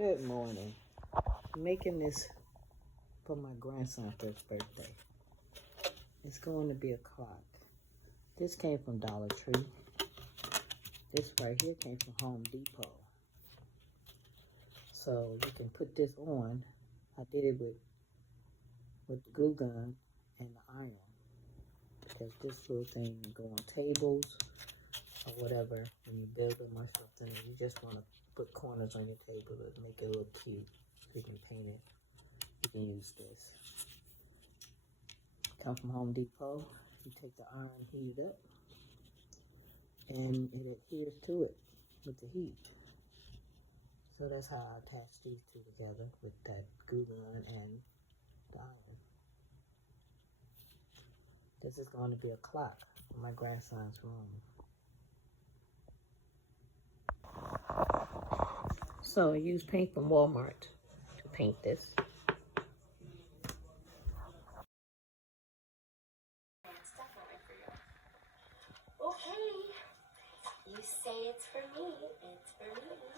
Good morning. Making this for my grandson for his birthday. It's going to be a clock. This came from Dollar Tree. This right here came from Home Depot. So you can put this on. I did it with the glue gun and the iron. Because this little thing can go on tables or whatever when you build them or something. You just want to put corners on your table to make it look cute. So you can paint it. You can use this. Come from Home Depot. You take the iron, heat it up, and it adheres to it with the heat. So that's how I attach these two together with that glue gun and the iron. This is going to be a clock for my grandson's room. So I use paint from Walmart to paint this. Okay, you say it's for me, it's for me.